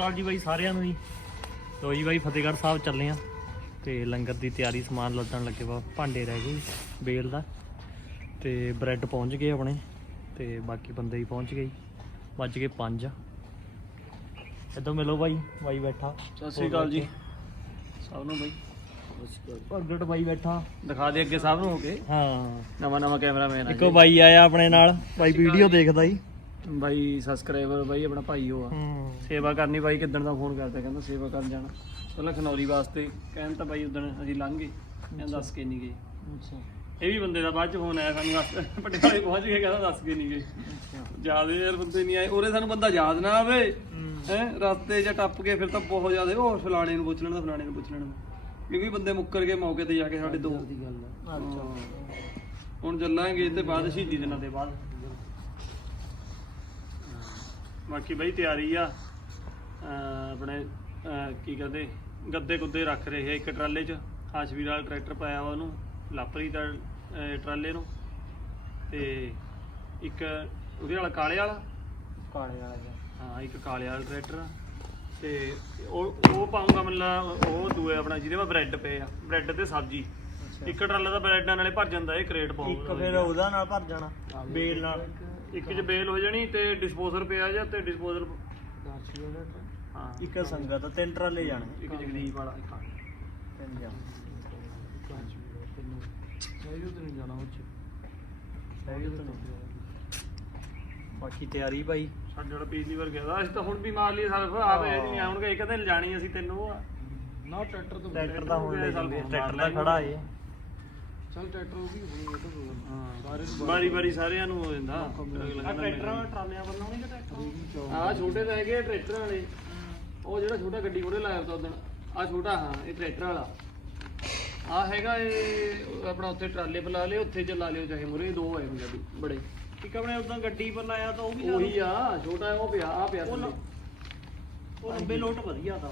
ਅਕਾਲ ਜੀ ਬਾਈ ਸਾਰਿਆਂ ਨੂੰ ਜੀ। ਲੋ ਜੀ ਬਾਈ ਫਤਿਹਗੜ੍ਹ ਸਾਹਿਬ ਚੱਲੇ ਆ ਤੇ ਲੰਗਰ ਦੀ ਤਿਆਰੀ ਸਮਾਨ ਲੱਦਣ ਲੱਗੇ ਵਾ ਭਾਂਡੇ ਰਹਿ ਗਏ ਬੇਲ ਦਾ। ਤੇ ਬ੍ਰੈਡ ਪਹੁੰਚ ਗਏ ਆਪਣੇ ਤੇ ਬਾਕੀ ਬੰਦੇ ਵੀ ਪਹੁੰਚ ਗਏ। ਵੱਜ ਗਏ 5 ਇਦੋਂ ਮਿਲੋ ਬਾਈ ਬਾਈ ਬੈਠਾ। ਸਤਿ ਸ਼੍ਰੀ ਅਕਾਲ ਜੀ। ਸਭ ਨੂੰ ਬਾਈ। ਪ੍ਰਗਟ ਬਾਈ ਬੈਠਾ। ਦਿਖਾ ਦੇ ਅੱਗੇ ਸਭ ਨੂੰ ਹੋ ਕੇ। ਹਾਂ। ਨਵਾਂ ਨਵਾਂ ਕੈਮਰਾਮੈਨ ਆ ਇੱਕੋ ਬਾਈ ਆਇਆ ਆਪਣੇ ਨਾਲ ਬਾਈ ਵੀਡੀਓ ਦੇਖਦਾ ਜੀ। ਬਾਈ ਸਬਸਕ੍ਰਾਈਬਰ ਬਾਈ ਆਪਣਾ ਭਾਈ ਉਹ ਆ। ਹੂੰ। ਸੇਵਾ ਕਰਨੀ ਬਾਈ ਕਿੱਦਣ ਦਾ ਫੋਨ ਕਰਦਾ ਕਹਿੰਦਾ ਸੇਵਾ ਕਰਨ ਜਾਣਾ। ਪਹਿਲਾਂ ਖਨੌਰੀ ਵਾਸਤੇ ਕਹਿਣ ਤਾਂ ਬਾਈ ਉਦਣ ਅਸੀਂ ਲੰਘ ਗਏ। ਕਹਿੰਦਾ ਦੱਸ ਕੇ ਨਹੀਂ ਗਏ। ਅੱਛਾ। ਇਹ ਵੀ ਬੰਦੇ ਦਾ ਬਾਅਦ ਚ ਫੋਨ ਆਇਆ ਸਾਨੂੰ ਦੱਸ ਪਟਿਆਲੇ ਪਹੁੰਚ ਗਏ ਕਹਿੰਦਾ ਦੱਸ ਕੇ ਨਹੀਂ ਗਏ। ਜਿਆਦੇ ਯਾਰ ਬੰਦੇ ਨਹੀਂ ਆਏ। ਉਰੇ ਸਾਨੂੰ ਬੰਦਾ ਯਾਦ ਨਾ ਆਵੇ। ਹੈ। ਰਸਤੇ 'ਚ ਟੱਪ ਕੇ ਫਿਰ ਤਾਂ ਬਹੁਤ ਜ਼ਿਆਦੇ ਉਹ ਫਲਾਣੇ ਨੂੰ ਪੁੱਛ ਲੈਣਾ ਫਲਾਣੇ ਨੂੰ ਪੁੱਛ ਲੈਣਾ। ਕਿਉਂਕਿ ਬੰਦੇ ਮੁੱਕਰ ਗਏ ਮੌਕੇ ਤੇ ਜਾ ਕੇ ਸਾਡੇ ਦੋ। ਅੱਛਾ। ਹੁਣ ਚੱਲਾਂਗੇ ਤੇ ਬਾਅਦ ਸ਼ਹੀਦੀ ਦਿਨਾਂ ਦੇ ਬਾਅਦ। ਬਾਕੀ ਬਈ ਤਿਆਰੀ ਆ। ਆਪਣੇ ਕੀ ਕਹਿੰਦੇ ਗੱਦੇ ਗੁੱਦੇ ਰੱਖ ਰਹੇ ਆ ਇੱਕ ਟਰਾਲੇ 'ਚ। ਹਾਸ਼ਵੀਰ ਵਾਲਾ ਟਰੈਕਟਰ ਪਾਇਆ ਵਾ ਉਹਨੂੰ ਲਾਪਰੀ ਦਾ ਟਰਾਲੇ ਨੂੰ। ਤੇ ਇੱਕ ਉਹਦੇ ਵਾਲਾ ਕਾਲੇ ਵਾਲਾ? ਕਾਲੇ ਵਾਲਾ ਹਾਂ ਇੱਕ ਕਾਲੇ ਵਾਲਾ ਟਰੈਕਟਰ ਤੇ ਉਹ ਉਹ ਪਾਉਂਗਾ ਮਤਲਬ ਉਹ ਦੂਏ ਆਪਣਾ ਜਿਹਦੇ ਵਿੱਚ ਬ੍ਰੈਡ ਪਏ ਆ। ਬ੍ਰੈਡ ਤੇ ਸਬਜ਼ੀ। ਇੱਕ ਟਰਾਲਾ ਦਾ ਬ੍ਰੈਡਾਂ ਨਾਲੇ ਭਰ ਜਾਂਦਾ ਇਹ ਕਰੇਟ ਪਾਉਂਗਾ ਇੱਕ ਫਿਰ ਉਹਦਾ ਨਾਲ ਭਰ ਜਾਣਾ ਬੇਲ ਨਾਲ। ਇੱਕ ਚ ਬੇਲ ਹੋ ਜਾਣੀ ਤੇ ਡਿਸਪੋਜ਼ਰ ਪਿਆ ਜਾਂ ਤੇ ਡਿਸਪੋਜ਼ਰ ਹਾਂ। ਇੱਕ ਸੰਗਤ ਤਿੰਨ ਟਰਾਲੇ ਜਾਣੇ। ਇੱਕ ਜਗਦੀਪ ਵਾਲਾ ਇੱਕ। ਤਿੰਨ ਜਾਣੇ। ਬਾਕੀ ਤਿਆਰੀ ਭਾਈ ਸਾਡੇ ਵਾਲਾ ਪਿਛਲੀ ਵਾਰ ਗਿਆ ਅਸੀਂ ਤਾਂ ਹੁਣ ਵੀ ਮਾਰ ਲਈ ਸਲਫ। ਆਵੇ ਨਹੀਂ ਆਉਣਗੇ ਇੱਕ ਦਿਨ ਲਿਜਾਣੀ ਅਸੀਂ ਤੈਨੂੰ ਆ। ਨਾ ਟਰੈਕਟਰ ਤੋਂ ਟਰੈਕਟਰ ਦਾ ਹੁਣ ਟਰੈਕਟਰ ਦਾ ਖੜਾ ਏ। ਚਲ ਟਰੈਕਟਰ ਉਹ ਵੀ ਹਾਂ। ਬਾਰੀ ਬਾਰੀ ਸਾਰਿਆਂ ਨੂੰ ਹੋ ਜਾਂਦਾ। ਟਰੈਕਟਰਾਂ ਟਰਾਲਿਆਂ ਵੱਲੋਂ ਨਹੀਂ ਟਰੈਕਟਰ। ਆ ਛੋਟੇ ਤਾਂ ਹੈਗੇ ਆ ਟਰੈਕਟਰ ਵਾਲੇ। ਉਹ ਜਿਹੜਾ ਛੋਟਾ ਗੱਡੀ ਕੋਲੇ ਲਾਇਆ ਤਾ ਉਦੋਂ। ਆ ਛੋਟਾ ਹਾਂ ਇਹ ਟਰੈਕਟਰ ਵਾਲਾ। ਆ ਹੈਗਾ ਇਹ ਆਪਣਾ ਉੱਥੇ ਟਰਾਲੇ ਪਰ ਲਾ ਲਿਓ ਉੱਥੇ ਚ ਲਾ ਲਿਓ ਚਾਹੇ ਮੁਰੇ ਦੋ ਆਏ ਪੰਜਾਬੀ ਬੜੇ। ਇੱਕ ਆਪਣੇ ਉਦਾਂ ਗੱਡੀ ਪਰ ਲਾਇਆ ਤਾਂ ਉਹ ਵੀ ਉਹੀ ਆ ਛੋਟਾ ਉਹ ਪਿਆ ਆ ਪਿਆ। ਉਹ ਲੰਬੇ ਲੋਟ ਵਧੀਆ ਤਾਂ।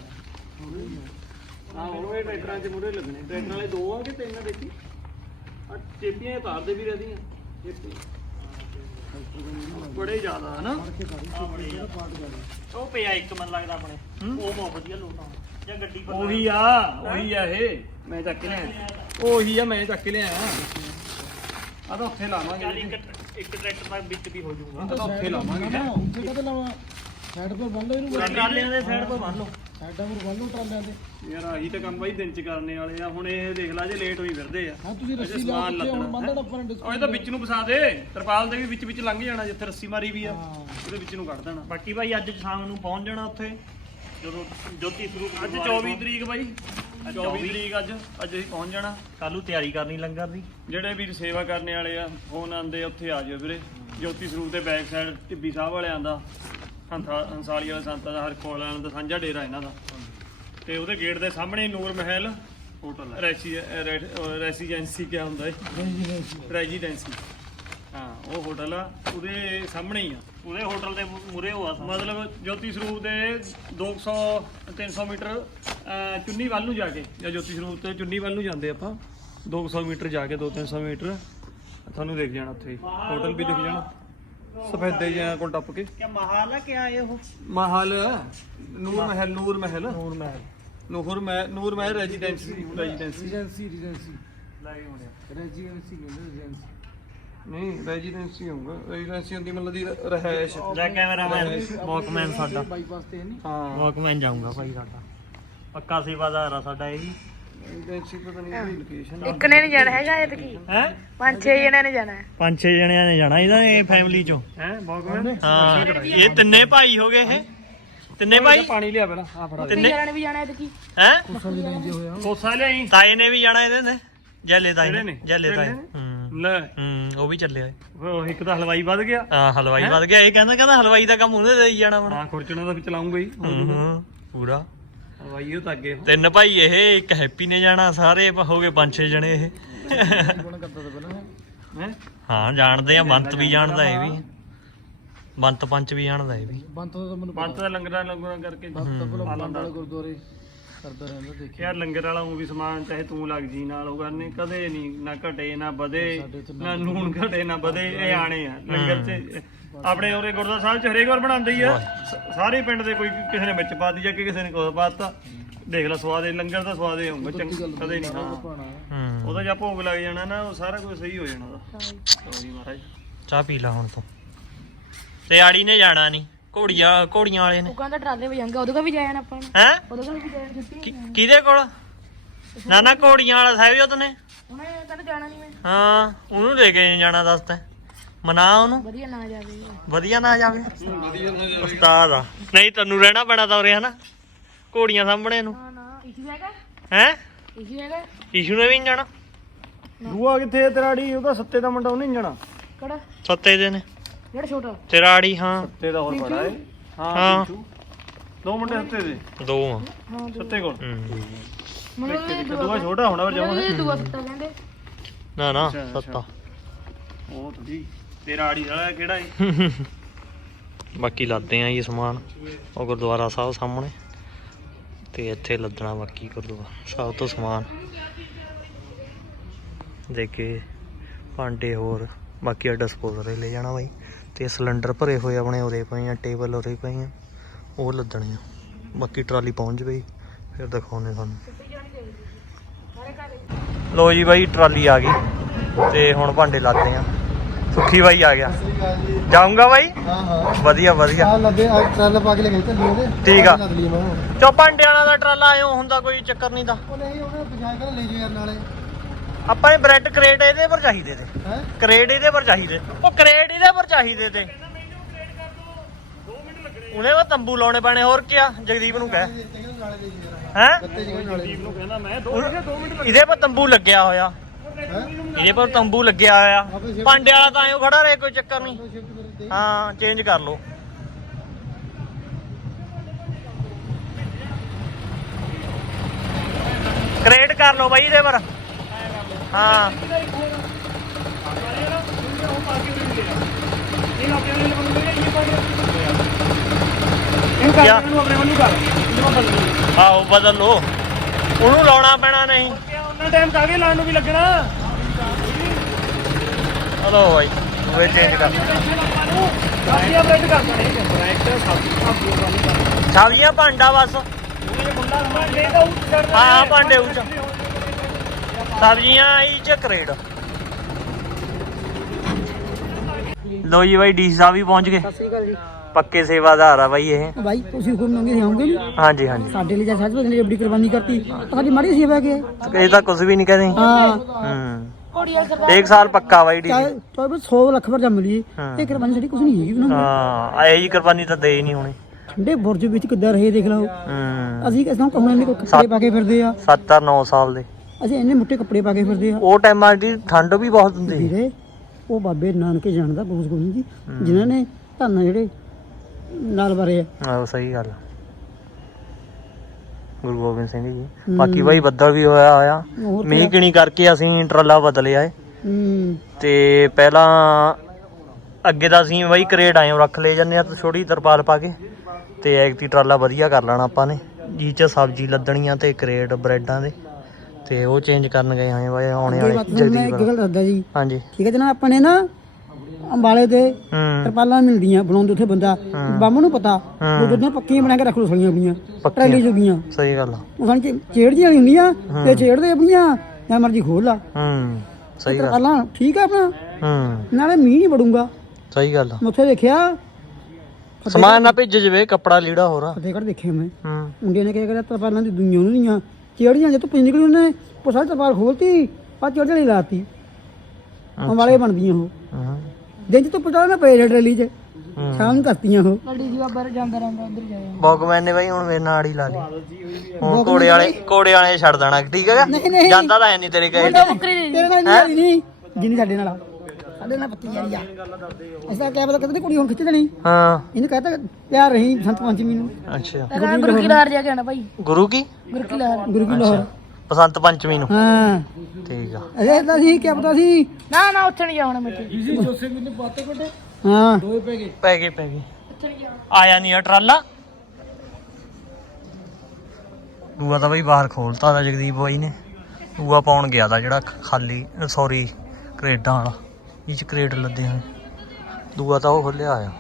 ਹਾਂ ਹੁਣ ਇਹ ਟਰੈਕਟਰਾਂ 'ਚ ਮੁਰੇ ਲੱਗਣੇ। ਟਰੈਕਟਰ ਵਾਲੇ ਦੋ ਆ ਕਿ ਤਿੰਨ ਆ ਦੇਖੀ? ਆ ਚੇਪੀਆਂ ਇਹ ਤਾਰਦੇ ਵੀ ਰਹਦੀਆਂ। ਚੇਪੀ ਬੜੇ ਜ਼ਿਆਦਾ ਹਨਾ। ਉਹ ਪਿਆ ਇੱਕ ਮਨ ਲੱਗਦਾ ਆਪਣੇ। ਉਹ ਬਹੁਤ ਵਧੀਆ ਲੋਟ ਆ। ਜਾਂ ਗੱਡੀ ਪਰ ਉਹੀ ਆ ਉਹੀ ਆ ਇਹ। ਮੈਂ ਚੱਕ ਲਿਆ। ਉਹੀ ਆ ਮੈਂ ਚੱਕ ਕੇ ਲਿਆ। ਆ ਤਾਂ ਉੱਥੇ ਲਾਵਾਂਗੇ। ਇੱਕ ਇੱਕ ਟਰੈਕਟਰ ਦਾ ਵਿੱਚ ਵੀ ਹੋ ਜਾਊਗਾ। ਆ ਤਾਂ ਉੱਥੇ ਲਾਵਾਂਗੇ। ਉੱਥੇ ਕਦੇ ਲਾਵਾਂ। ਸਾਈਡ ਪਰ ਬੰਨ ਲਓ ਇਹਨੂੰ। ਟਰਾਲਿਆਂ ਦੇ ਸਾਈਡ ਤੋਂ ਬੰਨ ਲਓ। ਪਰ ਬੰਨ ਲਓ ਟਰਾਲਿਆਂ ਦੇ ਯਾਰ ਆਹੀ ਤਾਂ ਕੰਮ ਬਾਈ ਦਿਨ ਚ ਕਰਨੇ ਵਾਲੇ ਆ ਹੁਣ ਇਹ ਦੇਖ ਲਾ ਜੇ ਲੇਟ ਹੋਈ ਫਿਰਦੇ ਆ। ਹਾਂ ਤੁਸੀਂ ਰੱਸੀ ਲਾ ਕੇ ਹੁਣ ਆਪਾਂ ਨੇ ਉਹ ਇਹ ਤਾਂ ਵਿੱਚ ਨੂੰ ਫਸਾ ਦੇ। ਤਰਪਾਲ ਦੇ ਵੀ ਵਿੱਚ ਵਿੱਚ ਲੰਘ ਜਾਣਾ ਜਿੱਥੇ ਰੱਸੀ ਮਾਰੀ ਵੀ ਆ। ਉਹਦੇ ਵਿੱਚ ਨੂੰ ਕੱਢ ਦੇਣਾ। ਬਾਕੀ ਭਾਈ ਅੱਜ ਸ਼ਾਮ ਨੂੰ ਪਹੁੰਚ ਜਾਣਾ ਉੱਥੇ। ਜਦੋਂ ਜੋਤੀ ਸਰੂਪ ਅੱਜ 24 ਤਰੀਕ ਬਾਈ। 24 ਤਰੀਕ ਅੱਜ। ਅੱਜ ਅਸੀਂ ਪਹੁੰਚ ਜਾਣਾ। ਕੱਲ ਨੂੰ ਤਿਆਰੀ ਕਰਨੀ ਲੰਗਰ ਦੀ। ਜਿਹੜੇ ਵੀਰ ਸੇਵਾ ਕਰਨੇ ਵਾਲੇ ਆ ਫੋਨ ਆਂਦੇ ਉੱਥੇ ਆ ਜਾਓ ਵੀਰੇ। ਜੋਤੀ ਸਰੂਪ ਦੇ ਬੈਕ ਸਾਈਡ ਟਿੱਬੀ ਸਾਹਿਬ ਵਾਲਿਆਂ ਦਾ। ਹੰਸਾ- ਹੰਸਾਲੀ ਵਾਲੇ ਸੰਤਾਂ ਦਾ ਹਰਕੋਲ ਵਾਲਿਆਂ ਦਾ ਸਾਂਝਾ ਡੇਰਾ ਇਹਨਾਂ ਦਾ। ਤੇ ਉਹਦੇ ਗੇਟ ਦੇ ਸਾਹਮਣੇ ਹੀ ਨੂਰ ਮਹਿਲ ਹੋਟਲ ਹੈ। ਰੈਸੀ ਰੈਸੀਡੈਂਸੀ ਕਿਆ ਹੁੰਦਾ ਹੈ ਰੈਜ਼ੀਡੈਂਸੀ ਹਾਂ ਉਹ ਹੋਟਲ ਆ ਉਹਦੇ ਸਾਹਮਣੇ ਹੀ ਆ। ਉਹਦੇ ਹੋਟਲ ਦੇ ਮੂਰੇ ਹੋਆ ਸਾ ਮਤਲਬ ਜੋਤੀ ਸਰੂਪ ਦੇ 200 300 ਮੀਟਰ ਚੁੰਨੀ ਵੱਲ ਨੂੰ ਜਾ ਕੇ ਜਾਂ ਜੋਤੀ ਸਰੂਪ ਤੇ ਚੁੰਨੀ ਵੱਲ ਨੂੰ ਜਾਂਦੇ ਆਪਾਂ। 200 ਮੀਟਰ ਜਾ ਕੇ 2-300 ਮੀਟਰ। ਤੁਹਾਨੂੰ ਦਿਖ ਜਾਣਾ ਉੱਥੇ। ਹੋਟਲ ਵੀ ਦਿਖ ਜਾਣਾ। ਸਫੈਦੇ ਜਿਹਾ ਕੋਲ ਟੱਪ ਕੇ। क्या महाल है क्या ये हो Mahal Noor Mahal Noor Mahal. Noor Mahal. Noor Mahal Noor Mahal residency residency residency. Residency residency. ਕਹਿੰਦੇ ਰੈਜੀਡੈਂਸੀ ਨਹੀਂ ਰੈਜ਼ੀਡੈਂਸੀ। ਹੋਊਗਾ। ਰੈਜ਼ੀਡੈਂਸੀ ਹੁੰਦੀ ਮਤਲਬ ਦੀ ਰ- ਰਹਿائش ਲੈ ਕੈਮਰਾਮੈਨ ਵਾਕਮੈਨ ਸਾਡਾ। ਬਾਈਪਾਸ ਤੇ ਹੈ ਨਹੀਂ ਹਾਂ। ਵਾਕਮੈਨ ਜਾਊਂਗਾ ਭਾਈ ਸਾਡਾ। ਪੱਕਾ ਸੇਵਾਦਾਰ ਆ ਸਾਡਾ ਇਹ ਵੀ। ਰੈਜ਼ੀਡੈਂਸੀ ਪਤਾ ਨਹੀਂ ਕਿਹੜੀ ਲੋਕੇਸ਼ਨ ਇੱਕ ਨੇ ਨਹੀਂ ਜਾਣਾ ਹੈਗਾ ਐਤਕੀ ਹੈ? ਪੰਜ ਛੇ ਜਣਿਆਂ ਨੇ ਜਾਣਾ ਹੈ। ਪੰਜ ਛੇ ਜਣਿਆਂ ਨੇ ਜਾਣਾ ਇਹਦਾ ਇਹ ਫੈਮਿਲੀ ਚੋਂ। ਹੈ? ਬਾਗਮੈਨ ਹਾਂ। ਇਹ ਤਿੰਨੇ ਭਾਈ ਹੋ ਗਏ ਇਹ। ਤਿੰਨੇ ਭਾਈ? ਪਾਣੀ ਲਿਆ ਪਹਿਲਾਂ ਆ ਫੜਾ ਤਿੰਨੇ ਜਣਿਆਂ ਨੇ ਵੀ ਜਾਣਾ ਐਤਕੀ ਹੈ? ਕੁਸਲ ਦੇ ਰੇਂਜ ਹੋਇਆ ਕੋਸਾ ਲਿਆਈ। ਤਾਏ ਨੇ ਵੀ ਜਾਣਾ ਇਹਦੇ ਨੇ ਜੈਲੇ ਤਾਏ ਕਿਹੜੇ ਨੇ। ਨੇ? ਜੈਲੇ ਤਾਏ। ਕਿਹੜੇ ਹੂੰ। ਲੈ। ਹੂੰ ਉਹ ਵੀ ਚੱਲਿਆ ਏ। ਉਹ ਇੱਕ ਤਾਂ ਹਲਵਾਈ ਵੱਧ ਗਿਆ। ਹਾਂ ਹਲਵਾਈ ਵੱਧ ਗਿਆ। ਇਹ ਕਹਿੰਦਾ ਕਹਿੰਦਾ ਹਲਵਾਈ ਦਾ ਕੰਮ ਉਹਨੇ ਦੇ ਹੀ ਜਾਣਾ ਹੁਣ। ਹਾਂ ਖੁਰਚਣਾ ਦਾ ਵੀ ਚਲਾਉਂਗਾ ਹੀ। ਹੂੰ ਹੂੰ। ਪੂਰਾ। ਹਲਵਾਈ ਉਹ ਤਾਂ ਅੱਗੇ ਤਿੰਨ ਭਾਈ ਇਹ ਇੱਕ ਹੈਪੀ ਨੇ ਜਾਣਾ ਸਾਰੇ ਹੋ ਗਏ ਪੰਜ ਛੇ ਜਣੇ ਇਹ। ਤਾਂ ਹੈ? ਹਾਂ ਜਾਣਦੇ ਆ ਬੰਤ ਵੀ ਜਾਣਦਾ ਇਹ ਵੀ। ਬੰਤ ਪੰਚ ਵੀ ਜਾਣਦਾ ਇਹ ਵੀ। ਬੰਤ ਦਾ ਤਾਂ ਮੈਨੂੰ ਪੰਤ। ਦਾ ਲੰਗਰਾਂ ਲੰਗਰਾਂ ਕਰਕੇ ਬੰਤ ਤਾਂ ਪਹਿਲਾਂ ਬੰਦ ਵਾਲੇ ਗੁਰਦੁਆਰੇ ਕਰਦਾ ਰਹਿੰਦਾ ਦੇਖੀ ਯਾਰ ਲੰਗਰ ਵਾਲਾ ਉਹ ਵੀ ਸਮਾਨ ਚਾਹੇ ਤੂੰ ਲੱਗ ਜੀ ਨਾਲ ਉਹ ਕਰਨੇ ਕਦੇ ਨਹੀਂ ਨਾ ਘਟੇ ਨਾ ਵਧੇ ਨਾ ਨੂਨ ਘਟੇ ਨਾ ਵਧੇ ਇਹ ਆਣੇ ਆ। ਲੰਗਰ ਚ ਆਪਣੇ ਉਰੇ ਗੁਰਦੁਆਰਾ ਸਾਹਿਬ ਚ ਹਰੇਕ ਵਾਰ ਬਣਾਉਂਦੇ ਹੀ ਆ। ਸ- ਸਾਰੇ ਪਿੰਡ ਦੇ ਕੋਈ ਕਿਸੇ ਨੇ ਵਿੱਚ ਪਾਤੀ ਜਾਂ ਕਿ ਕਿਸੇ ਨੇ ਕੁਝ ਪਾਤਾ। ਦੇਖ ਲੈ ਸਵਾਦ ਇਹ ਲੰਗਰ ਦਾ ਸਵਾਦ ਇਹ ਹੋਊਗਾ ਚੰਗਾ ਕਦੇ ਨਹੀਂ ਹਾਂ। ਉਹਦਾ ਜਾਂ ਭੋਗ ਲੱਗ ਜਾਣਾ ਨਾ ਉਹ ਸਾਰਾ ਕੁਝ ਸਹੀ ਹੋ ਜਾਣਾ ਉਹਦਾ। ਸੋਰੀ ਮਹਾਰਾਜ। ਚਾਹ ਪੀ ਲਾ ਹੁਣ ਤੂੰ। ਤੇ ਆੜੀ ਨੇ ਜਾਣਾ ਨਹੀਂ ਘੋੜੀਆਂ ਘੋੜੀਆਂ ਵਾਲੇ ਨੇ। ਉਹ ਕਹਿੰਦਾ ਟਰਾਲੇ ਵਜਾਂਗਾ ਉਹਦੇ ਕੋਲ ਵੀ ਜਾਣਾ ਆਪਾਂ ਨੂੰ। ਹੈ? ਉਹਦੇ ਕੋਲ ਵੀ ਜਾਣਾ ਜੁੱਤੀ ਕਿਹਦੇ ਕੋਲ? ਨਾ ਨਾ ਘੋੜੀਆਂ ਵਾਲਾ ਸਾਹਿਬ ਨੇ। ਉਹਨੇ ਕਹਿੰਦਾ ਜਾਣਾ ਨਹੀਂ ਮੈਂ। ਹਾਂ ਉਹਨੂੰ ਲੈ ਕੇ ਨੀ ਜਾਣਾ ਦੱਸ ਤੈਂ। ਮਨਾ ਉਹਨੂੰ? ਵਧੀਆ ਨਾ ਜਾਵੇ। ਵਧੀਆ ਨਾ ਜਾਵੇ? ਉਸਤਾਦ ਆ। ਨਹੀਂ ਤੈਨੂੰ ਰਹਿਣਾ ਪੈਣਾ ਤਾਂ ਉਰੇ ਹਨਾ? ਘੋੜੀਆਂ ਸਾਹਮਣੇ ਨੂੰ। ਨਾ ਨਾ ਇਸ਼ੂ ਹੈਗਾ? ਹੈ? ਇਸ਼ੂ ਹੈਗਾ? ਈਸ਼ੂ ਨੇ ਵੀ ਨੀ ਜਾਣਾ। ਦੂਆ ਕਿੱਥੇ ਹੈ ਤੇਰਾ ਡੀ ਉਹਦਾ ਸੱਤੇ ਦਾ ਮੁੰਡਾ ਉਹ ਨਹੀਂ ਜਾਣਾ। ਕਿਹੜਾ? ਸੱਤੇ ਦੇ ਨੇ। ਜਿਹੜਾ ਛੋਟਾ। ਤੇਰਾ ਆੜੀ ਹਾਂ। ਸੱਤੇ ਦਾ ਹੋਰ ਬੜਾ ਹੈ। ਹਾਂ। ਹਾਂ। ਬਿੱਟੂ। ਦੋ ਮੁੰਡੇ ਸੱਤੇ ਦੇ। ਦੋ ਆ। ਹਾਂ ਸੱਤੇ ਕੋਲ। ਹੂੰ। ਮਤਲਬ ਇਹ ਦੂਆ ਛੋਟਾ ਹੋਣਾ ਪਰ ਜਮਾ ਇਹ ਦੂਆ ਸੱਤਾ ਕਹਿੰਦੇ। ਨਾ ਨਾ ਅੱਛਾ, ਅੱਛਾ। ਸੱਤਾ। ਉਹ ਥੋੜੀ ਤੇਰਾ ਆੜੀ ਵਾਲਾ ਕਿਹੜਾ ਹੈ ਬਾਕੀ ਲੱਦਦੇ ਆ ਜੀ ਸਮਾਨ, ਉਹ ਗੁਰਦੁਆਰਾ ਸਾਹਿਬ ਸਾਹਮਣੇ, ਤੇ ਇੱਥੇ ਲੱਦਣਾ ਬਾਕੀ ਗੁਰਦੁਆਰਾ ਸਾਹਿਬ ਤੋਂ ਸਮਾਨ। ਦੇ ਕੇ ਭਾਂਡੇ ਹੋਰ, ਬਾਕੀ ਆ ਡਿਸਪੋਜ਼ਲ ਲੈ ਜਾਣਾ ਬਾਈ। ਤੇ ਸਿਲੰਡਰ ਭਰੇ ਹੋਏ ਆਪਣੇ ਉਰੇ ਪਏ ਆ ਟੇਬਲ ਉਰੇ ਪਏ ਆ, ਉਹ ਲੱਦਣੇ ਆ। ਬਾਕੀ ਟਰਾਲੀ ਪਹੁੰਚ ਗਈ, ਫਿਰ ਦਿਖਾਉਣੇ ਤੁਹਾਨੂੰ। ਲੋ ਜੀ ਬਾਈ, ਟਰਾਲੀ ਆ ਗਈ, ਤੇ ਹੁਣ ਭਾਂਡੇ ਲਾਦੇ ਆ। ਸੁੱਖੀ ਬਾਈ ਆ ਗਿਆ। ਜਾਊਂਗਾ ਬਾਈ? ਹਾਂ ਹਾਂ। ਵਧੀਆ ਵਧੀਆ। ਆ ਲੱਦੇ ਆ ਟਰੈਲ ਪਾ ਕੇ ਲੈ ਗਏ ਤੇ ਉਹਦੇ। ਠੀਕ ਆ। ਉਹ ਚੋ ਭਾਂਡਿਆਂ ਦਾ ਟਰਾਲਾ ਆਇਓ ਹੁੰਦਾ ਕੋਈ ਚੱਕਰ ਨਹੀਂ ਦਾ। ਨਹੀਂ ਉਹਨੇ ਪਛਾਣ ਕੇ ਲੈ ਯਾਰ ਨਾਲੇ। ਆਪਾਂ ਨੇ ਬ੍ਰੈਡ ਕਰੇਟ ਇਹਦੇ ਪਰ ਚਾਹੀਦੇ ਤੇ। ਹੈ? ਕਰੇਟ ਇਹਦੇ ਪਰ ਚਾਹੀਦੇ। ਉਹ ਕਰੇਟ ਇਹਦੇ ਪਰ ਚਾਹੀਦੇ ਤੇ। ਉਹਨੇ ਉਹ ਤੰਬੂ ਲਾਉਣੇ ਪੈਣੇ ਹੋਰ ਕੀ ਆ ਜਗਦੀਪ ਨੂੰ ਕਹਿ। ਹੈ? ਗੱਤੇ ਜਿਹੜੇ ਨਾਲੇ ਨੂੰ ਕਹਿੰਦਾ ਮੈਂ ਦੋ ਦੋ ਮਿੰਟ ਇਹਦੇ ਪਰ ਤੰਬੂ ਲੱਗਿਆ ਹੋਇਆ। ਇਹਦੇ ਪਰ ਤੰਬੂ ਲੱਗਿਆ ਹੋਇਆ। ਭਾਂਡੇ ਵਾਲਾ ਤਾਂ ਐਂ ਖੜਾ ਰਹੇ ਕੋਈ ਚੱਕਰ ਨਹੀਂ। ਹਾਂ ਚੇਂਜ ਕਰ ਲਓ। ਕ੍ਰੀਏਟ ਕਰ ਲਓ ਬਾਈ ਇਹਦੇ ਪਰ। ਹਾਂ। ਆਓ ਬਦਲ ਲਓ। ਉਹਨੂੰ ਲਾਉਣਾ ਪੈਣਾ ਨਹੀਂ। ਉਹਨਾਂ ਟਾਈਮ ਕਾਗੇ ਲਾਣ ਨੂੰ ਵੀ ਲੱਗਣਾ? ਹਲੋ ਬਾਈ ਉਹ ਚੇਂਜ ਕਰ। ਸਾਡੀਆਂ ਬ੍ਰੈਡ ਕਰ ਦੇਣੇ ਬ੍ਰੈਡ ਸਬਜ਼ੀ ਸਬਜ਼ੀਆਂ ਭਾਂਡਾ ਬਸ। ਉਹਨੇ ਮੁੰਡਾ ਮੰਡੇ ਦਾ ਉੱਚ ਚੜਦਾ ਹਾਂ ਭਾਂਡੇ ਉੱਚ। ਸਬਜ਼ੀਆਂ ਇਹ ਚ ਕਰੇਟ ਲੋ ਜੀ ਬਾਈ ਡੀ ਸਾਹਿਬ ਵੀ ਪਹੁੰਚ ਗਏ। ਸਤਿ ਸ੍ਰੀ ਅਕਾਲ ਜੀ ਪੱਕੇ ਸੇਵਾਦਾਰ ਆ ਬਾਈ ਇਹ। ਭਾਈ ਤੁਸੀਂ ਹੁਕਮ ਮੰਗੇ ਆਉਂਗੇ ਹਾਂਜੀ ਹਾਂਜੀ। ਸਾਡੇ ਲਈ ਜਾਂ ਸੱਚ ਬਦਲੇ ਬੜੀ ਕੁਰਬਾਨੀ ਕਰਤੀ। ਤੁਹਾਡੀ ਮਾੜੀ ਸੇਵਾ ਕੇ। ਇਹ ਤਾਂ ਕੁਝ ਵੀ ਨਹੀਂ ਕਹਦੇ। ਹਾਂ। ਹੂੰ। ਇੱਕ ਸਾਲ ਪੱਕਾ ਬਾਈ ਡੀ ਚਾਹੇ ਚਾਹੇ 100 ਲੱਖ ਵਾਰ ਜੰਮ ਲਈ ਹਾਂ। ਇਹ ਕੁਰਬਾਨੀ ਸਾਡੀ ਕੁਝ ਨਹੀਂ ਹੈਗੀ ਉਹਨਾਂ ਨੂੰ। ਹਾਂ ਇਹ ਜੀ ਕੁਰਬਾਨੀ ਤਾਂ ਦੇ ਹੀ ਨਹੀਂ ਹੋਣੀ। ਠੰਡੇ ਬੁਰਜ ਵਿੱਚ ਕਿੱਦਾਂ ਰਹੇ ਦੇਖ ਲਓ। ਹੂੰ। ਅਸੀਂ ਕਿਸ ਨੂੰ ਕਹਣਾ ਨਹੀਂ ਕੋਈ ਕੱਪੜੇ ਪਾ ਕੇ ਫਿਰਦੇ ਆ। 7 9 ਸਾਲ ਦੇ। ਅਸੀਂ ਇੰਨੇ ਮੁੱਟੇ ਕੱਪੜੇ ਪਾ ਕੇ ਫਿਰਦੇ ਆ। ਉਹ ਟਾਈਮਾਂ ਦੀ ਠੰਡ ਵੀ ਬਹੁਤ ਹੁੰਦੀ ਸੀ। ਵੀਰੇ ਉਹ ਬਾਬੇ ਨਾਨਕ ਜਾਣਦਾ ਬੋਸ ਗੋਬਿੰਦ ਜੀ ਜਿਨ੍ਹਾਂ ਨੇ ਧੰਨ ਜਿਹੜੇ ਨਾਲ ਬਾਰੇ ਆ। ਆਹੋ ਸਹੀ ਗੱਲ ਆ। ਗੁਰੂ ਗੋਬਿੰਦ ਸਿੰਘ ਜੀ। ਬਾਕੀ ਬਾਈ ਬੱਦਲ ਵੀ ਹੋਇਆ ਹੋਰ ਮੀਂਹ ਕਿਣੀ ਕਰਕੇ ਅਸੀਂ ਟਰਾਲਾ ਬਦਲਿਆ ਏ। ਹੂੰ। ਤੇ ਪਹਿਲਾਂ ਅੱਗੇ ਤਾਂ ਅਸੀਂ ਬਾਈ ਕਰੇਟ ਆਏ ਰੱਖ ਲੈ ਜੰਨੇ ਆ ਛੋਟੀ ਤਰਪਾਲ ਪਾ ਕੇ। ਤੇ ਐਕਟੀ ਟਰਾਲਾ ਵਧੀਆ ਕਰ ਲੈਣਾ ਆਪਾਂ ਨੇ। ਜੀ ਚ ਸਬਜ਼ੀ ਲੱਦਣੀਆਂ ਤੇ ਕਰੇਟ ਬ੍ਰੈਡਾਂ ਦੇ। ਤੇ ਉਹ ਚੇਂਜ ਕਰਨ ਗਏ ਹਾਂ ਬਾਈ ਆਉਣੇ ਵਾਲੇ ਤੁਹਾਨੂੰ ਮੈਂ ਜਲਦੀ ਇੱਕ ਗੱਲ ਦੱਸਦਾ ਜੀ। ਹਾਂਜੀ। ਠੀਕ ਹੈ ਜਨਾਬ ਆਪਾਂ ਨੇ ਨਾ ਅੰਬਾਲੇ ਦੇ ਹੂੰ। ਤਰਪਾਲਾਂ ਮਿਲਦੀਆਂ ਬਣਾਉਂਦੇ ਉੱਥੇ ਬੰਦਾ। ਬਾਮਾ ਨੂੰ ਪਤਾ ਹਾਂ। ਦੋ ਦੋ ਦਿਨ ਪੱਕੀਆਂ ਬਣਾ ਕੇ ਰੱਖ ਲੋ ਸਲੀਆਂ ਆਪਣੀਆਂ ਟਰੈਲੀ ਜੋਗੀਆਂ। ਸਹੀ ਗੱਲ ਆ। ਉਹ ਸਾਨੂੰ ਚੇੜ ਜਿਹੀਆਂ ਹੁੰਦੀਆਂ ਤੇ ਛੇੜਦੇ ਆਪਣੀਆਂ ਜਾਂ ਮਰਜ਼ੀ ਖੋਲ ਲਾ। ਹੂੰ ਸਹੀ ਗੱਲ ਤਰਪਾਲਾਂ ਠੀਕ ਆ ਆਪਣਾ? ਹੂੰ। ਨਾਲੇ ਮੀਂਹ ਨਹੀਂ ਵੜੂਗਾ। ਸਹੀ ਗੱਲ ਆ। ਮੈਂ ਉੱਥੇ ਦੇਖਿਆ ਸਮਾਨ ਨਾ ਭੇਜ ਜਵੇ ਕੱਪੜਾ ਲੀੜਾ ਹੋਰ ਫਤਿਹਗੜ੍ਹ ਦੇਖਿਆ ਮੈਂ। ਹੂੰ। ਮੁੰਡੇ ਨੇ ਕਿਹਾ ਕਰਿਆ ਤਰਪਾਲਾਂ ਦੀ ਦੁਨੀਆ ਨੂੰ ਨਹੀਂ ਚੇੜੀਆਂ ਜੇ ਤੂੰ ਪਿੰਜ ਨਿਕਲੀ ਉਹਨੇ ਉਹ ਸਾਰੀ ਤਰਪਾਲ ਖੋਲਤੀ ਪਾ ਚੇੜ ਲਈ ਲਾਤੀ। ਅੰਬਾਲੇ ਬਣਦੀਆਂ ਉਹ। ਹੂੰ। ਦਿਨ ਚ ਤੂੰ ਪਟਾ ਨਾ ਪਏ ਟਰੈਲੀ 'ਚ। ਹੂੰ। ਸ਼ਾਮ ਨੂੰ ਕਰਤੀਆਂ ਉਹ। ਗੱਡੀ ਜੀ ਬਾਬਾ ਜਾਂਦਾ ਰਹਿੰਦਾ ਉਧਰ ਜਾਇਆ ਬੌਗਮੈਨ ਨੇ ਬਾਈ ਹੁਣ ਮੇਰੇ ਨਾਲ ਹੀ ਲਾ ਲਈ। ਹੁਣ ਕੋੜੇ ਵਾਲੇ ਕੋੜੇ ਵਾਲੇ ਛੱਡ ਦੇਣਾ ਠੀਕ ਨਹੀਂ ਜਾਂਦਾ ਤਾਂ ਹੈ ਨਹੀਂ ਤੇਰੇ ਕਹੇ ਤੇਰੇ ਨਾਲ ਨਹੀਂ ਨਹੀਂ ਜਿੰਨੀ ਸਾਡੇ ਨਾਲ। ਸਾਡੇ ਨਾਲ ਪੱਤੀ ਯਾਰੀ ਆ। ਐਸਾ ਕਹਿ ਪਤਾ ਕਦੇ ਕੁੜੀ ਹੁਣ ਖਿੱਚ ਦੇਣੀ। ਹਾਂ। ਇਹਨੂੰ ਕਹਤਾ ਪਿਆਰ ਰਹੀ ਸੰਤ ਪੰਚਮੀ ਨੂੰ। ਅੱਛਾ। ਕਹਿੰਦਾ ਗੁਰੂ ਕੀ ਲਾਰ ਜਾ ਕੇ ਆਣਾ ਭਾਈ ਗੁਰੂ ਕੀ? ਗੁਰੂ ਕੀ ਲਾਰ ਗੁਰੂ ਕੀ ਲਾਹੌਰ। ਬਸੰਤ ਪੰਚਮੀ ਨੂੰ। ਹਾਂ। ਠੀਕ ਆ। ਅਰੇ ਤਾਂ ਸੀ ਕਿਆ ਪਤਾ ਸੀ। ਨਾ ਨਾ ਉੱਥੇ ਨਹੀਂ ਜਾਣਾ ਮੇਰੇ ਹਾਂ। ਪੈ ਗਏ। ਪੈ ਗਏ ਉੱਥੇ ਨਹੀਂ ਜਾਣਾ। ਆਇਆ ਨਹੀਂ ਆ ਟਰਾਲਾ। ਦੂਆ ਤਾਂ ਬਈ ਬਾਹਰ ਖੋਲਤਾ ਦਾ ਜਗਦੀਪ ਬਾਈ ਨੇ। ਦੂਆ ਪਾਉਣ ਗਿਆ ਦਾ ਜਿਹੜਾ ਖਾਲੀ ਸੌਰੀ ਕ੍ਰੇਡਾਂ ਵਾਲਾ। ਇਹ ਚ ਕ੍ਰੇਡ ਲੱਦੇ ਹੋਏ। ਦੂਆ ਤਾਂ ਉਹ ਖੋਲਿਆ ਆ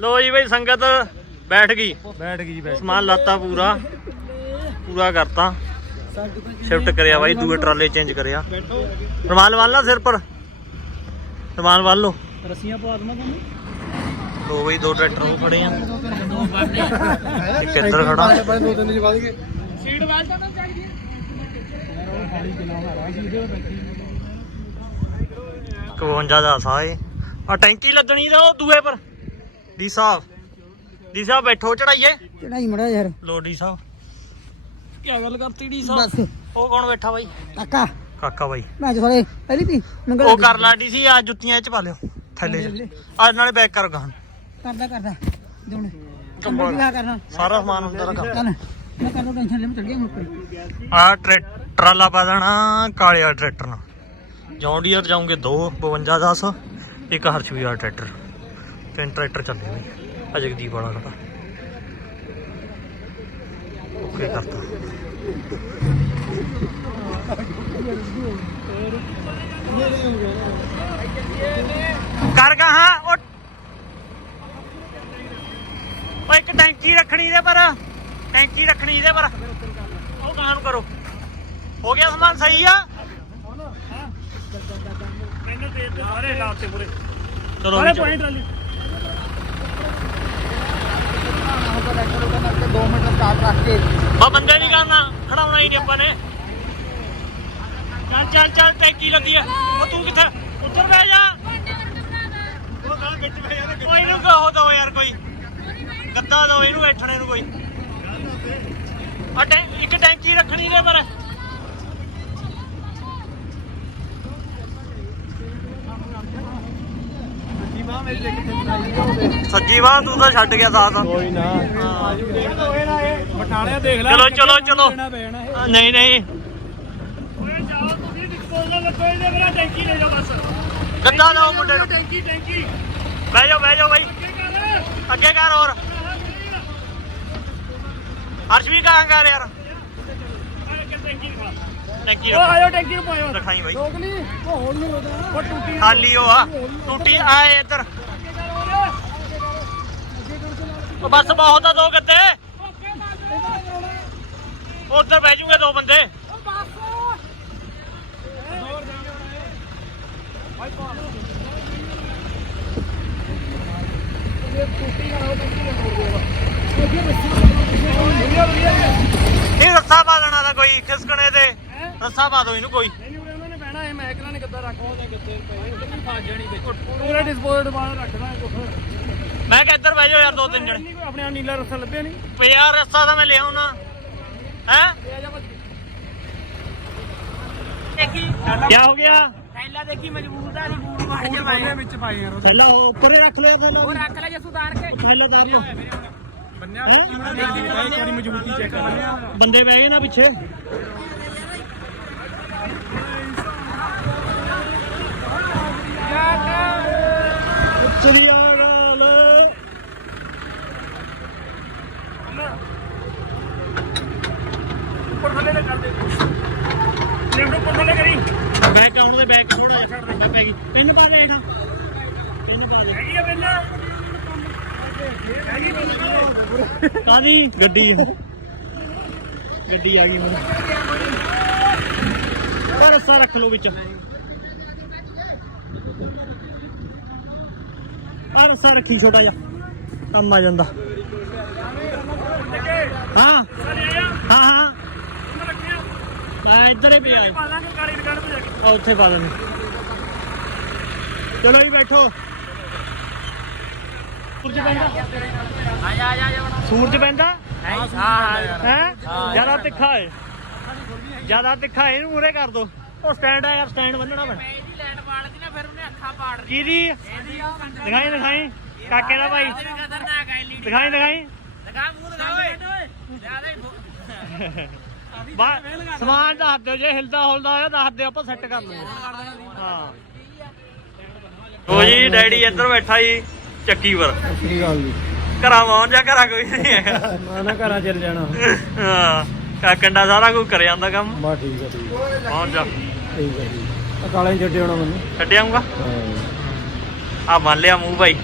ਲੋ ਜੀ ਬਈ ਸੰਗਤ। ਬੈਠ ਗਈ। ਬੈਠ ਗਈ ਜੀ ਸਮਾਨ ਲਾਤਾ ਪੂਰਾ। ਪੂਰਾ ਕਰਤਾ। ਸ਼ਿਫਟ ਕਰਿਆ ਬਾਈ ਦੂਏ ਟਰਾਲੇ ਚੇਂਜ ਕਰਿਆ। ਰਮਾਲ ਵਾਲ ਲਾ ਸਿਰ ਪਰ। ਰਮਾਲ ਵਾਲ ਲੋ ਰਸੀਆਂ ਪਵਾ ਦਵਾਂ ਤੁਹਾਨੂੰ। ਦੋ ਬਈ ਦੋ ਟਰੈਕਟਰ ਉਹ ਖੜੇ ਆ। ਇੱਕ ਇੱਧਰ ਖੜਾ। ਦੋ ਤਿੰਨ ਜੀ ਵਧ ਗਏ। ਸੀਟ ਵਾਲ ਤਾਂ ਨਾ ਚਾਹੀਦੀ 52 ਦਾ ਸਾਏ ਆ ਟੈਂਕੀ ਲੱਗਣੀ ਦਾ ਉਹ ਦੂਏ ਪਰ। ਡੀ ਸਾਹਿਬ ਡੀ ਸਾਹਿਬ ਬੈਠੋ ਚੜਾਈਏ। ਚੜਾਈ ਮੜਾ ਯਾਰ। ਲੋ ਡੀ ਸਾਹਿਬ। ਕੀ ਗੱਲ ਕਰਤੀ ਡੀ ਬਸ। ਉਹ ਕੌਣ ਬੈਠਾ ਬਾਈ? ਕਾਕਾ। ਕਾਕਾ ਬਾਈ। ਮੈਂ ਜੋ ਸਾਰੇ ਪਹਿਲੀ ਵੀ ਨੰਗਲ ਉਹ ਕਰ ਲਾ ਡੀ ਸੀ ਆ ਜੁੱਤੀਆਂ ਇਹ ਚ ਪਾ ਲਿਓ ਥੱਲੇ ਚ। ਆ ਨਾਲੇ ਬੈਕ ਕਰ ਗਾਂ ਕਰਦਾ ਕਰਦਾ। ਕਰਨਾ। ਸਾਰਾ ਸਮਾਨ ਅੰਦਰ ਰੱਖ। ਮੈਂ ਕਰਦਾ ਟੈਨਸ਼ਨ ਲੈ ਮੈਂ ਚੜ ਗਿਆ ਮੁੱਕ ਆ ਟਰਾਲਾ ਪਾ ਦੇਣਾ ਕਾਲੇ ਵਾਲਾ ਟਰੈਕਟਰ ਨਾਲ। ਜੌਂਡੀਅਰ ਜਾਉਂਗੇ ਦੋ 52 10 ਇੱਕ ਹਰਸ਼ਵੀ ਵਾਲਾ ਟਰੈਕਟਰ। ਤਿੰਨ ਟਰੈਕਟਰ ਚੱਲੇ ਬਈ ਆ ਜਗਦੀਪ ਵਾਲਾ ਖੜਾ ਓਕੇ ਕਰਤਾ। ਕਰ ਗਾ ਹਾਂ ਉਹ ਇੱਕ ਟੈਂਕੀ ਰੱਖਣੀ ਦੇ ਪਰ। ਟੈਂਕੀ ਰੱਖਣੀ ਦੇ ਪਰ। ਉਹ ਗਾਂ ਨੂੰ ਕਰੋ। ਹੋ ਗਿਆ ਸਮਾਨ ਸਹੀ ਆ? ਮੈਨੂੰ ਦੇ ਦੇ ਸਾਰੇ ਲਾਤੇ ਪੂਰੇ। ਚਲੋ ਸਾਰੇ ਵੀ ਚਲੋ। ਪੁਆਇੰਟ ਵਾਲੀ 2 ਮਿੰਟ ਸਟਾਰਟ ਰੱਖ ਕੇ ਬਾ ਬੰਦੇ ਨਹੀਂ ਕਰਨਾ ਖੜਾਉਣਾ ਹੀ ਨਹੀਂ ਆਪਾਂ ਨੇ। ਚੱਲ ਚੱਲ ਚੱਲ ਟੈਂਕੀ ਲੱਗੀ ਆ। ਉਹ ਤੂੰ ਕਿੱਥੇ? ਉੱਧਰ ਬਹਿ ਜਾ। ਉਹ ਗਾਂ ਵਿੱਚ ਬਹਿ ਜਾ ਕੋਈ ਨੂੰ ਕਹੋ ਦੋ ਯਾਰ ਕੋਈ। ਗੱਦਾ ਦੋ ਇਹਨੂੰ ਬੈਠਣੇ ਨੂੰ ਕੋਈ। ਆ ਟੈਂ ਇੱਕ ਟੈਂਕੀ ਰੱਖਣੀ ਨੇ ਪਰ। ਸੱਜੀ ਬਾਹ ਤੂੰ ਤਾਂ ਛੱਡ ਗਿਆ ਸਾਥ। ਕੋਈ ਨਾ। ਹਾਂ। ਬਟਾਲਿਆ ਦੇਖ ਲੈ। ਚਲੋ ਚਲੋ ਚਲੋ। ਨਹੀਂ ਨਹੀਂ। ਓਏ ਜਾਓ ਤੁਸੀਂ ਡਿਸਪੋਜ਼ਲ ਲੱਗੋ ਇਹਦੇ ਮੇਰਾ ਟੈਂਕੀ ਲੈ ਜਾਓ ਬਸ। ਗੱਦਾ ਲਾਓ ਮੁੰਡੇ ਨੂੰ। ਟੈਂਕੀ ਟੈਂਕੀ। ਬਹਿ ਜਾਓ ਬਹਿ ਜਾਓ ਬਾਈ। ਅੱਗੇ ਕਰ। ਹੋਰ। ਹਰਸ਼ ਵੀ ਕਹਾਂ ਕਰ ਯਾਰ। ਟੈਂਕੀ ਉਹ ਆਇਓ ਟੈਂਕੀ ਨੂੰ ਪਾਇਓ। ਰਖਾਈ ਬਾਈ। ਰੋਕ ਲਈ? ਉਹ ਹੋਲ ਨਹੀਂ ਰੋਦਾ ਉਹ ਟੂਟੀ ਖਾਲੀ ਉਹ ਆ। ਟੂਟੀ ਆਏ ਇੱਧਰ। ਉਹ ਬਸ ਬਹੁਤ ਆ ਦੋ ਗੱਦੇ ਉਧਰ ਬਹਿ ਜੂਗੇ ਦੋ ਬੰਦੇ। ਨਹੀਂ ਰੱਸਾ ਪਾ ਲੈਣਾ ਦਾ ਕੋਈ ਖਿਸਕਣੇ ਤੇ। ਰੱਸਾ ਪਾ ਦੋ ਇਹਨੂੰ ਕੋਈ। ਨਹੀਂ ਉਰੇ ਉਹਨਾਂ ਨੇ ਬਹਿਣਾ ਇਹ ਮੈਕਲਾਂ ਨੇ ਗੱਦਾ ਰੱਖ ਉਹਦੇ ਗੱਦੇ ਪਏ। ਇੱਧਰ ਵੀ ਫਸ ਜਾਣੀ ਵਿੱਚ। ਪੂਰੇ ਡਿਸਪੋਜ਼ਲ ਬਾਹਰ ਰੱਖਣਾ ਹੈ ਕੁਛ। ਮੈਂ ਕਿਹਾ ਇੱਧਰ ਬਹਿ ਜਾਓ ਯਾਰ ਦੋ ਤਿੰਨ ਜਣੇ। ਆਪਣੇ ਆਪ ਨੀਲਾ ਰੱਸਾ ਲੱਭਿਆ ਨਹੀਂ। ਪਿਆ ਰੱਸਾ ਤਾਂ ਮੈਂ ਲਿਆਉਣਾ ਹੈ? ਕੀ ਹੋ ਗਿਆ? ਪਹਿਲਾਂ ਦੇਖੀ ਮਜਬੂਰ ਦਾ ਨਹੀਂ ਬੂਟ ਮਾਰ ਕੇ ਪਾਏ। ਵਿੱਚ ਪਾਏ ਯਾਰ ਥੱਲਾ ਉਹ ਉੱਪਰੇ ਰੱਖ ਲਿਆ ਥੱਲਾ ਉਹ ਰੱਖ ਲੈ ਜਸੂ ਤਾਰ ਕੇ। ਥੱਲੇ ਤਾਰ ਲਓ। ਬੰਨਿਆ। ਇੱਕ ਵਾਰੀ ਮਜ਼ਬੂਤੀ ਚੈੱਕ ਕਰ। ਲਿਆ ਬੰਦੇ ਬਹਿ ਗਏ ਨਾ ਪਿੱਛੇ। ਚਲੀ ਆ ਗਾਲ ਉੱਪਰ ਥੱਲੇ ਤੇ ਕਰ ਦੇ। ਲਿਫਟ ਉੱਪਰ ਥੱਲੇ ਕਰੀ। ਬੈਕ ਆਉਣ ਦੇ ਬੈਕ ਥੋੜਾ ਜਿਹਾ। ਛੱਡ ਦੇ। ਪੈ ਗਈ। ਤਿੰਨ ਪਾ ਦੇ ਹੇਠਾਂ। ਤਿੰਨ ਪਾ ਦੇ। ਹੈਗੀ ਆ ਪਹਿਲਾਂ ਹੈਗੀ ਪਹਿਲਾਂ ਕਾਦੀ ਗੱਡੀ ਆ। ਗੱਡੀ ਆ ਗਈ ਹੁਣ। ਰੱਸਾ ਰੱਖ ਲਓ ਵਿੱਚ। ਆ ਰੱਸਾ ਰੱਖੀ ਛੋਟਾ ਜਿਹਾ। ਕੰਮ ਆ ਜਾਂਦਾ। ਹਾਂ। ਹਾਂ ਹਾਂ। ਮੈਂ ਇੱਧਰ ਹੀ ਪਿਆ। ਆ ਉੱਥੇ ਪਾ ਦੇਣੇ ਚਲੋ ਜੀ ਬੈਠੋ। ਸੂਰਜ ਪੈਂਦਾ। ਆ ਜਾ ਆ ਜਾ ਸੂਰਜ ਪੈਂਦਾ? ਹਾਂ? ਹੈ ਜ਼ਿਆਦਾ ਤਿੱਖਾ ਹੈ ਜ਼ਿਆਦਾ ਤਿੱਖਾ ਹੈ, ਇਹਨੂੰ ਮੂਰੇ ਕਰ ਦੋ। ਉਹ ਸਟੈਂਡ ਆ ਯਾਰ ਸਟੈਂਡ ਬੰਨਣਾ ਪੈਣਾ ਅੱਖਾਂ ਪਾੜ ਕਿਹਦੀ ਦਿਖਾਈ ਦਿਖਾਈ। ਕਾਕੇ ਦਾ ਭਾਈ। ਖਤਰਨਾਕ ਹੈ ਲੀਡੀ ਦਿਖਾਈ ਦਿਖਾਈ। ਦਿਖਾ ਮੂੰਹ ਦਿਖਾ ਓਏ। ਜ਼ਿਆਦਾ ਹੀ ਬਾ ਸਮਾਨ ਦੱਸ ਦਿਓ ਜੇ ਹਿਲਦਾ ਹੁਲਦਾ ਹੋਇਆ ਦੱਸ ਦਿਓ ਆਪਾਂ ਸੈੱਟ ਕਰ ਲਵਾਂਗੇ। ਹਾਂ। ਉਹ ਜੀ ਡੈਡੀ ਇੱਧਰ ਬੈਠਾ ਜੀ ਚੱਕੀ ਪਰ। ਸਹੀ ਗੱਲ ਜੀ ਘਰਾਂ ਪਹੁੰਚ ਜਾ ਘਰਾਂ ਕੋਈ ਨਹੀਂ ਹੈਗਾ। ਮੈਂ ਨਾ ਘਰਾਂ ਚੱਲ ਜਾਣਾ। ਹਾਂ ਕਾ ਕੰਡਾ ਸਾਰਾ ਕੁਝ ਕਰ ਜਾਂਦਾ ਕੰਮ। ਬਾ ਠੀਕ ਹੈ ਠੀਕ ਹੈ ਪਹੁੰਚ ਜਾ। ਠੀਕ ਹੈ ਆ। ਕਾਲੇ ਛੱਡੇ ਹੋਣਾ ਮੈਨੂੰ। ਛੱਡਿਆਉਂਗਾ ਆ ਮੰਨ ਲਿਆ ਮੂੰਹ ਭਾਈ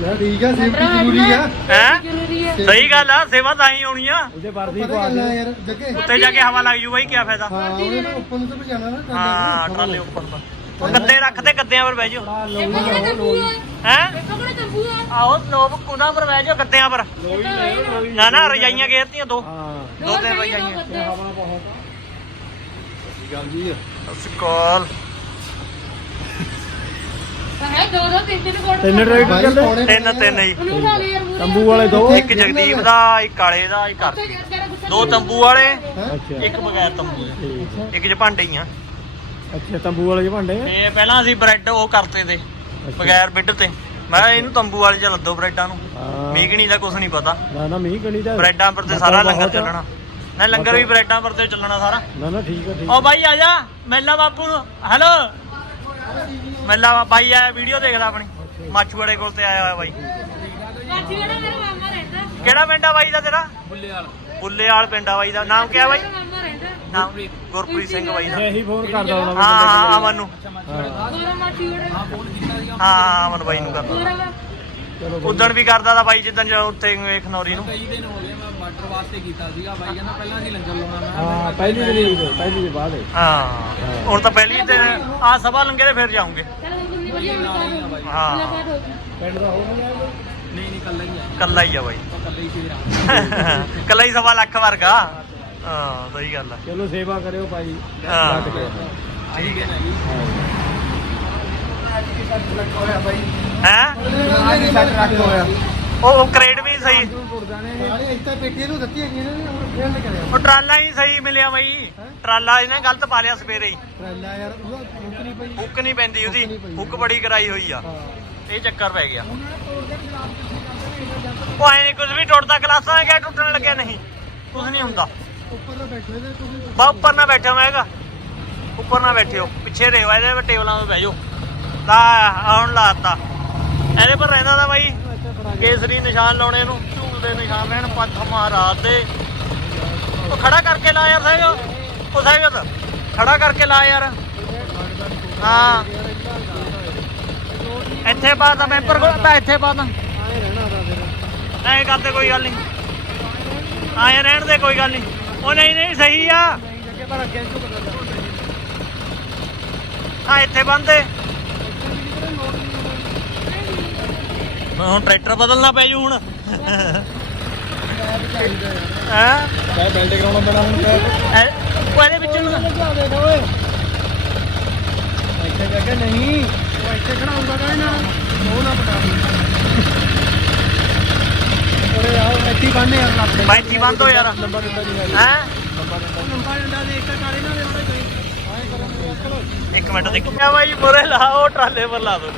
ਯਾਰ ਠੀਕ ਆ ਸੇਫਟੀ ਜ਼ਰੂਰੀ ਆ। ਹੈ? ਜ਼ਰੂਰੀ ਹੈ ਸਹੀ ਗੱਲ ਆ ਸੇਵਾ ਤਾਂ ਹੀ ਹੋਣੀ ਆ। ਉਹਦੇ ਵਰਦੀ ਆ ਦੇ ਯਾਰ ਜੱਗੇ। ਉੱਤੇ ਜਾ ਕੇ ਹਵਾ ਲੱਗ ਜੂ ਬਾਈ ਕੀ ਫਾਇਦਾ? ਹਾਂ ਉਹਨੇ ਉੱਪਰ ਨੂੰ ਤਾਂ ਭਜਾਣਾ ਨਾ ਹਾਂ ਟਰਾਲੇ ਉੱਪਰ ਦਾ ਉਹ ਗੱਦੇ ਰੱਖਦੇ ਗੱਦਿਆਂ ਪਰ ਬਹਿ ਜਾਓ। ਤੰਬੂ ਹੈ ਹੈ? ਇਹ ਕੋਲੇ ਤੰਬੂ ਹੈ ਆਹੋ ਲੋਕ ਕੁਨਾ ਪਰ ਬਹਿ ਜਾਓ ਗੱਦਿਆਂ ਪਰ। ਤਾਂ ਨਾ। ਨਾ ਰਜਾਈਆਂ ਘੇਰਤੀਆਂ ਦੋ। ਹਾਂ। ਦੋ ਤਿੰਨ ਰਜਾਈਆਂ। ਹਵਾ ਬਹੁਤ ਗੱਲ ਜੀ। ਸਕਾਲ ਤਾਂ ਹੈ ਦੋ ਦੋ ਤਿੰਨ ਤਿੰਨ ਕੋਟ ਤਿੰਨ ਟਰੈਕਟਰ ਚੱਲਦੇ? ਤਿੰਨ ਤਿੰਨ ਉਹਨੂੰ ਮੂਰੇ ਤੰਬੂ ਵਾਲੇ ਦੋ। ਇੱਕ ਜਗਦੀਪ ਦਾ ਇੱਕ ਕਾਲੇ ਦਾ ਇੱਕ ਤੇਰਾ ਗੁੱਸਾ ਦੋ ਤੰਬੂ ਵਾਲੇ ਅੱਛਾ। ਇੱਕ ਬਗੈਰ ਤੰਬੂ ਦੇ। ਠੀਕ। ਇੱਕ ਚ ਭਾਂਡੇ ਹੀ ਆ। ਅੱਛਾ ਤੰਬੂ ਵਾਲੇ ਚ ਭਾਂਡੇ ਆ? ਤੇ ਪਹਿਲਾਂ ਅਸੀਂ ਬ੍ਰੈਡ ਉਹ ਕਰਤੇ ਤੇ ਬਗੈਰ ਬਿੱਡ ਤੇ। ਮੈਂ ਕਿਹਾ ਇਹਨੂੰ ਤੰਬੂ ਵਾਲੇ ਚ ਲੱਦੋ ਬ੍ਰੈਡਾਂ ਨੂੰ। ਹਾਂ। ਮੀਗਣੀ ਦਾ ਕੁਝ ਨਹੀਂ ਪਤਾ। ਨਾ ਨਾ ਮੀਂਹ ਕਣੀ ਦਾ ਬ੍ਰੈਡਾਂ ਪਰ ਤੇ ਸਾਰਾ ਲੰਗਰ ਚੱਲਣਾ। ਨਾ ਲੰਗਰ ਵੀ ਬ੍ਰੈਡਾਂ ਪਰ ਤੇ ਚੱਲਣਾ ਸਾਰਾ। ਨਾ ਨਾ ਠੀਕ ਹੈ ਠੀਕ ਓ ਬਾਈ ਆ ਜਾ। ਮੈਲਾ ਬਾਪੂ ਨੂੰ। ਹੈਲੋ। ਮੈਲਾ ਬਾਈ ਆਇਆ ਵੀਡੀਓ ਦੇਖਦਾ ਆਪਣੀ। ਮਾਛੂੜੇ ਕੋਲ ਤੇ ਆਇਆ ਹੋਇਆ ਬਾਈ। ਵਾਲਾ ਮੇਰਾ ਮਾਮਾ ਰਹਿੰਦਾ। ਕਿਹੜਾ ਪਿੰਡ ਆ ਬਾਈ ਦਾ ਤੇਰਾ? ਬੁੱਲੇ ਵਾਲਾ ਬੁੱਲੇ ਵਾਲ ਪਿੰਡ ਆ ਬਾਈ ਦਾ। ਨਾਮ ਕੀ ਆ ਬਾਈ ਨਾਮ ਗੁਰਪ੍ਰੀਤ। ਸਿੰਘ ਬਾਈ ਦਾ। ਹੈ ਇਹੀ ਫੋਨ ਕਰਦਾ ਹੋਣਾ ਹਾਂ ਹਾਂ ਅਮਨ ਨੂੰ। ਹਾਂ ਅਮਨ ਬਾਈ ਨੂੰ ਕਰਦਾ। ਉਦਣ ਵੀ ਕਰਦਾ ਦਾ ਬਾਈ ਜਿੱਦਣ ਜਦੋਂ ਉੱਥੇ ਖਨੌਰੀ ਨੂੰ। ਕਈ ਦਿਨ ਹੋ ਗਏ। ਮੈਂ ਮਟਰ ਵਾਸਤੇ ਕੀਤਾ ਸੀਗਾ ਬਾਈ ਕਹਿੰਦਾ ਪਹਿਲਾਂ ਅਸੀਂ ਲੰਗਰ ਲਾਉਣਾ। ਮੈਂ ਹਾਂ ਪਹਿਲੀ ਤਰੀਕ ਤੋਂ ਪਹਿਲੀ ਦੇ ਬਾਅਦ ਹੈ। ਹਾਂ। ਹੁਣ ਤਾਂ ਪਹਿਲੀ ਤੇ ਆ ਸਭਾ ਲੰਗੇ ਤੇ ਫਿਰ ਜਾਉਂਗੇ ਹੁਣ ਹੋ ਹਾਂ। ਹੋ ਪਿੰਡ ਦਾ ਹੋ ਗਿਆ ਨਹੀਂ ਨਹੀਂ ਕੱਲਾ ਹੀ ਆ। ਕੱਲਾ ਹੀ ਆ ਬਾਈ। ਕੱਲਾ ਹੀ ਸੀ ਕੱਲਾ ਹੀ ਸਵਾ ਲੱਖ ਵਰਗਾ। ਹਾਂ ਸਹੀ ਗੱਲ ਆ। ਚਲੋ ਸੇਵਾ ਕਰਿਓ ਭਾਈ। ਹਾਂ। ਠੀਕ ਹੈ ਨਾ ਜੀ। ਹੈ? ਆਜੀ ਸੱਟ ਰੱਖ ਹੋਇਆ। ਉਹ ਉਹ ਕਰੇਟ ਵੀ ਸਹੀ। ਨਾਲੇ ਇੱਥੇ ਪੇਟੀਆਂ ਨੂੰ ਦਿੱਤੀ ਹੈਗੀ ਇਹਨਾਂ ਨੇ ਹੁਣ ਫੇਰ ਲੈ ਕਰਿਆ। ਉਹ ਟਰਾਲਾ ਹੀ ਸਹੀ ਮਿਲਿਆ ਬਾਈ। ਟਰਾਲਾ ਇਹਨੇ ਗਲਤ ਪਾ ਲਿਆ ਸਵੇਰੇ ਹੀ। ਟਰੈਲਾ ਯਾਰ ਉਹਦਾ ਮੁੱਕ ਨਹੀਂ ਪਈ। ਹੁੱਕ ਨਹੀਂ ਪੈਂਦੀ ਉਹਦੀ। ਹੁੱਕ ਬੜੀ ਕਰਾਈ ਹੋਈ ਆ। ਇਹ ਚੱਕਰ ਪੈ ਗਿਆ। ਉਹ ਐ ਨਹੀਂ ਕੁਝ ਵੀ ਟੁੱਟਦਾ ਗਲਾਸਾਂ ਕਿਆ ਟੁੱਟਣ ਲੱਗਿਆ? ਨਹੀਂ। ਕੁਝ ਨਹੀਂ ਹੁੰਦਾ। ਉੱਪਰ ਤਾਂ ਬੈਠੇ ਤੇ ਤੁਸੀਂ ਬਾ ਉੱਪਰ ਨਾ ਬੈਠਾ ਮੈਂ ਹੈਗਾ ਉੱਪਰ ਨਾ ਬੈਠਿਓ। ਪਿੱਛੇ ਰਹੋ ਇਹਦੇ ਤੇ ਟੇਬਲਾਂ 'ਤੇ ਬਹਿ ਜਾਓ। ਲਾ ਆਉਣ ਲਾਤਾ ਇਹਦੇ ਪਰ ਰਹਿੰਦਾ ਤਾਂ ਬਾਈ। ਕੇਸਰੀ ਨਿਸ਼ਾਨ ਲਾਉਣੇ ਨੂੰ, ਝੂਲ ਦੇ ਨਿਸ਼ਾਨ ਰਹਿਣ ਪੰਥ ਮਹਾਰਾਜ ਦੇ। ਉਹ ਖੜਾ ਕਰਕੇ ਲਾ ਯਾਰ ਸਾਹਿਬ, ਉਹ ਸਹਿਜ ਖੜਾ ਕਰਕੇ ਲਾ ਯਾਰ। ਹਾਂ। ਇੱਥੇ ਪਾ ਤਾਂ ਮੈਂਬਰ ਕੋਲ ਤਾਂ ਇੱਥੇ ਪਾ ਤਾਂ। ਐਂ ਕਰਦੇ ਕੋਈ ਗੱਲ ਨਹੀਂ ਆਏ ਰਹਿਣ ਦੇ, ਕੋਈ ਗੱਲ ਨਹੀਂ ਉਹ ਨਹੀਂ ਨਹੀਂ, ਸਹੀ ਆ। ਆ ਇੱਥੇ ਬੰਦੇ ਹੁਣ ਟਰੈਕਟਰ ਬਦਲਣਾ ਪੈ ਜੂ ਹੁਣ। ਹੈ? ਕਾਹ ਬੈਲਟ ਕਰਾਉਣਾ ਪੈਣਾ ਹੁਣ ਉਹ ਇਹਦੇ ਵਿੱਚ ਨੂੰ। ਲਗਾ ਦੇ ਓਏ ਇੱਥੇ ਜੱਗੇ ਨਹੀਂ। ਉਹ ਇੱਥੇ ਖੜਾ ਹੁੰਦਾ ਕਹੇ ਨਾ। ਉਹ ਨਾ ਬਤਾ ਅਰੇ ਆਓ ਇੱਥੇ ਬੰਨੇ ਯਾਰ ਲੱਗ ਬਾਈਕੀ ਬੰਦ ਹੋ ਯਾਰ। ਲੰਬਾ ਡੰਡਾ ਨਹੀਂ ਹੈ ਹੈ? ਲੰਬਾ ਡੰਡਾ ਦੇ ਇੱਕ ਕਾਲੇ ਨਾਲ ਉਹਦੇ ਕੋਈ ਆਏ ਕਰਾਂਗੇ ਚਲੋ ਇੱਕ ਮਿੰਟ ਦੇਖਿਆ ਬਾਈ ਮੁਰੇ ਲਾ ਉਹ ਟਰਾਲੇ ਪਰ ਲਾ ਦੋ।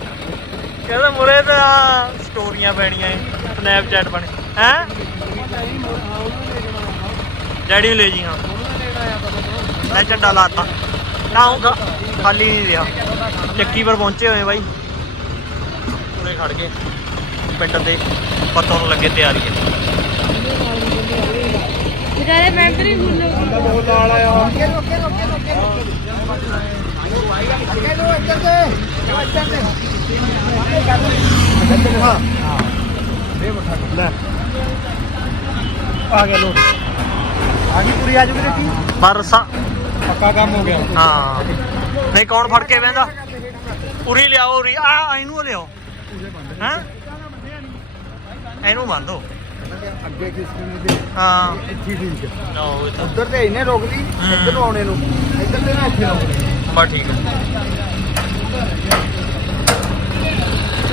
ਕਹਿੰਦਾ ਮੁਰੇ ਤੇ ਆ ਸਟੋਰੀਆਂ ਪੈਣੀਆਂ ਸਨੈਪਚੈਟ ਬਣੇ ਹੈ? ਡੈਡੀ ਨੂੰ ਲੈ ਜੀ ਹਾਂ। ਮੈਂ ਝੰਡਾ ਲਾਤਾ। ਨਾ ਉਹ ਖਾਲੀ ਨਹੀਂ ਰਿਹਾ। ਚੱਕੀ ਪਰ ਪਹੁੰਚੇ ਹੋਏ ਬਾਈ। ਪੂਰੇ ਖੜ ਗਏ। ਪਿੰਡ ਦੇ ਪਤੋਂ ਨੂੰ ਲੱਗੇ ਤਿਆਰੀ ਹੈ ਵਿਚਾਰੇ ਮੈਂਬਰ ਹੀ ਭੁੱਲ ਗਏ ਬਹੁਤ ਨਾਲ ਆਇਆ। ਲੈ। ਆ ਗਿਆ ਲੋ ਆ ਗਈ ਪੂਰੀ ਆ ਜੂਗੀ ਰੇਟੀ ਬਰਸਾ ਪੱਕਾ ਕੰਮ ਹੋ ਗਿਆ। ਹਾਂ। ਨਹੀਂ ਕੌਣ ਫੜ ਕੇ ਬਹਿੰਦਾ? ਉਰੀ ਲਿਆਓ ਉਰੀ। ਆ ਇਹਨੂੰ ਲਿਆਓ। ਹਾਂ? ਇਹਨੂੰ ਬੰਦੋ ਅੱਗੇ ਕਿਸ ਨੇ ਦੇ? ਹਾਂ। ਇੱਥੇ ਠੀਕ ਹੈ ਉਧਰ ਤੇ ਇਹਨੇ ਰੋਕ ਲਈ ਇੱਧਰ ਨੂੰ ਆਉਣੇ ਨੂੰ। ਇੱਧਰ ਤੇ ਨਾ ਇੱਥੇ ਆਉਣੇ। ਬਸ ਠੀਕ ਹੈ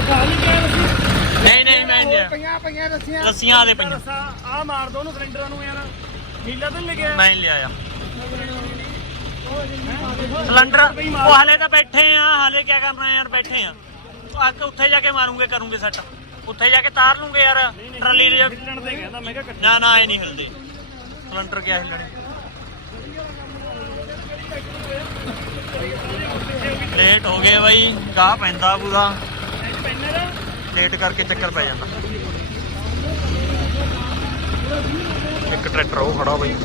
ਨਹੀਂ ਨਹੀਂ ਮੈਂ ਨਹੀਂ ਪਈਆਂ ਪਈਆਂ ਰੱਸੀਆਂ। ਲੱਸੀਆਂ ਦੇ ਪਈਆਂ। ਆ ਮਾਰ ਦੋ ਉਹਨੂੰ ਸਿਲੰਡਰਾਂ ਨੂੰ ਯਾਰ। ਨੀਲਾ ਤਾਂ ਨੀ ਲੱਗਿਆ? ਮੈਂ ਨਹੀਂ ਲਿਆਇਆ। ਸਿਲੰਡਰ ਉਹ ਹਲੇ ਤਾਂ ਬੈਠੇ ਆ ਹਲੇ ਕੀ ਕਰਨਾ ਯਾਰ ਬੈਠੇ ਆ। ਉਹ ਆ ਕੇ ਉੱਥੇ ਜਾ ਕੇ ਮਾਰੂਗੇ ਕਰੂਗੇ ਸੈੱਟ। ਉੱਥੇ ਜਾ ਕੇ ਤਾਰ ਲੂਗੇ ਯਾਰ ਟਰਾਲੀ ਦੇ ਹਿੱਲਣ ਤੇ ਕਹਿੰਦਾ ਮੈਂ ਕਿਹਾ ਨਾ ਨਾ ਇਹ ਨਹੀਂ ਹਿਲਦੇ ਸਿਲੰਡਰ ਕਿਆ ਹਿਲਣੇ। ਲੇਟ ਹੋ ਗਏ ਬਾਈ ਗਾਹ ਪੈਂਦਾ ਪੂਰਾ। ਲੇਟ ਕਰਕੇ ਚੱਕਰ ਪੈ ਜਾਂਦਾ। ਇੱਕ ਟਰੈਕਟਰ ਉਹ ਖੜਾ ਬਈ।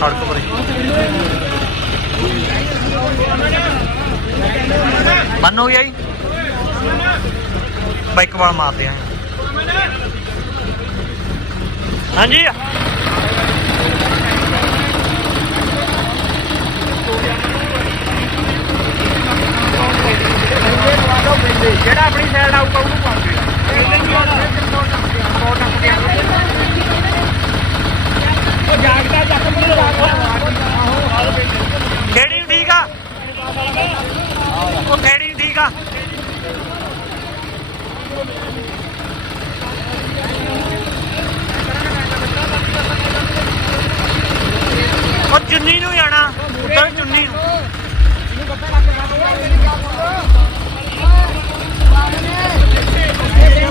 ਸੜਕ ਪਰੇ। ਬੰਨ ਹੋ ਗਿਆ ਜੀ। ਬਾਈਕ ਵਾਲ ਮਾਰਦੇ ਆ। ਹਾਂਜੀ ਜਿਹੜਾ ਆਪਣੀ ਸਾਈਡ ਆਊਗਾ ਉਹਨੂੰ ਪਾਉਂਦੇ ਉਹ ਜਾਗਦਾ ਜੱਟ ਮੇਰੇ ਖੇੜੀ ਨੂੰ ਠੀਕ ਆ ਉਹ ਖੇੜੀ ਨੂੰ ਠੀਕ ਆ ਉਹ ਚੁੰਨੀ ਨੂੰ ਜਾਣਾ ਉੱਧਰ ਚੁੰਨੀ ਨੂੰ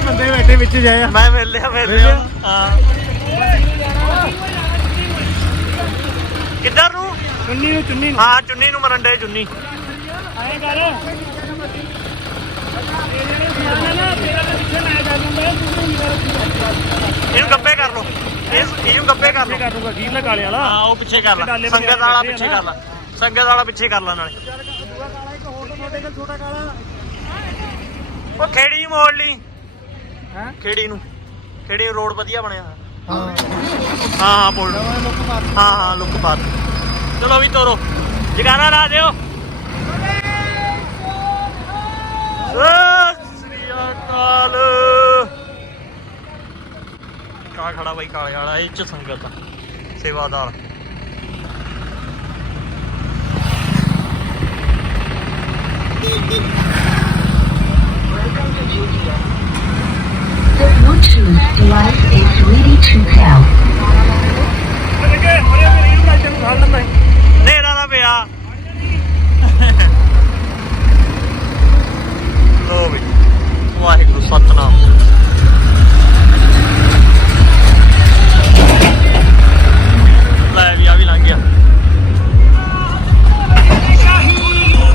ਬੰਦੇ ਬੈਠੇ ਵਿੱਚ ਜਾਇਆ ਮੈਂ ਮਿਲ ਹਾਂ। ਕਿੱਧਰ ਨੂੰ? ਚੁੰਨੀ ਨੂੰ ਚੁੰਨੀ ਨੂੰ। ਹਾਂ ਚੁੰਨੀ ਨੂੰ ਮਰਨ ਡੇ ਚੁੰਨੀ। ਐਂ ਕਰ। ਇਹਨੂੰ ਗੱਪੇ ਕਰ ਲੋ ਇਸ ਇਹਨੂੰ ਗੱਪੇ ਕਰ ਲੋ ਕਰ ਦੂੰਗਾ ਗੀਰ ਕਾਲੇ ਵਾਲਾ। ਹਾਂ ਉਹ ਪਿੱਛੇ ਕਰ ਲੈ। ਸੰਗਤ ਵਾਲਾ ਪਿੱਛੇ। ਕਰ ਲੈ। ਸੰਗਤ ਵਾਲਾ ਪਿੱਛੇ ਕਰ ਲੈ ਨਾਲੇ। ਉਹ ਖੇੜੀ ਮੋੜ ਲਈ। ਹੈਂ? ਖੇੜੀ ਨੂੰ। ਖੇੜੀ ਰੋਡ ਵਧੀਆ ਬਣਿਆ ਹਾਂ। ਹਾਂ ਹਾਂ ਬੋਲ ਹਾਂ ਹਾਂ ਲੁੱਕ ਬਾਤ ਚਲੋ ਵੀ ਤੋਰੋ। ਜਗਾਰਾ ਲਾ ਦਿਓ। ਸਤਿ ਸ੍ਰੀ ਅਕਾਲ। ਕਾ ਖੜਾ ਬਾਈ ਕਾਲੇ ਵਾਲਾ? ਇਹ ਚ ਸੰਗਤ ਸੇਵਾਦਾਰ। The Bluetooth device is ready to pair. ਨੇਰਾ ਦਾ ਪਿਆ ਲੋ ਵੀ ਵਾਹਿਗੁਰੂ ਸਤਨਾਮ